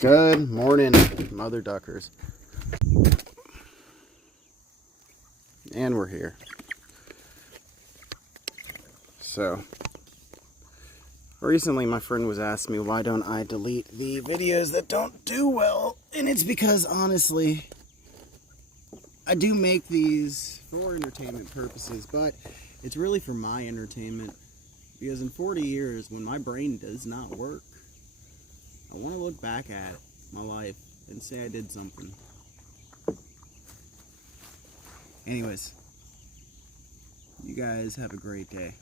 Good morning, mother duckers. And we're here. So, recently my friend was asking me why don't I delete the videos that don't do well. And it's because, honestly, I do make these for entertainment purposes, but it's really for my entertainment. Because in 40 years, when my brain does not work, I want to look back at my life and say I did something. Anyways, you guys have a great day.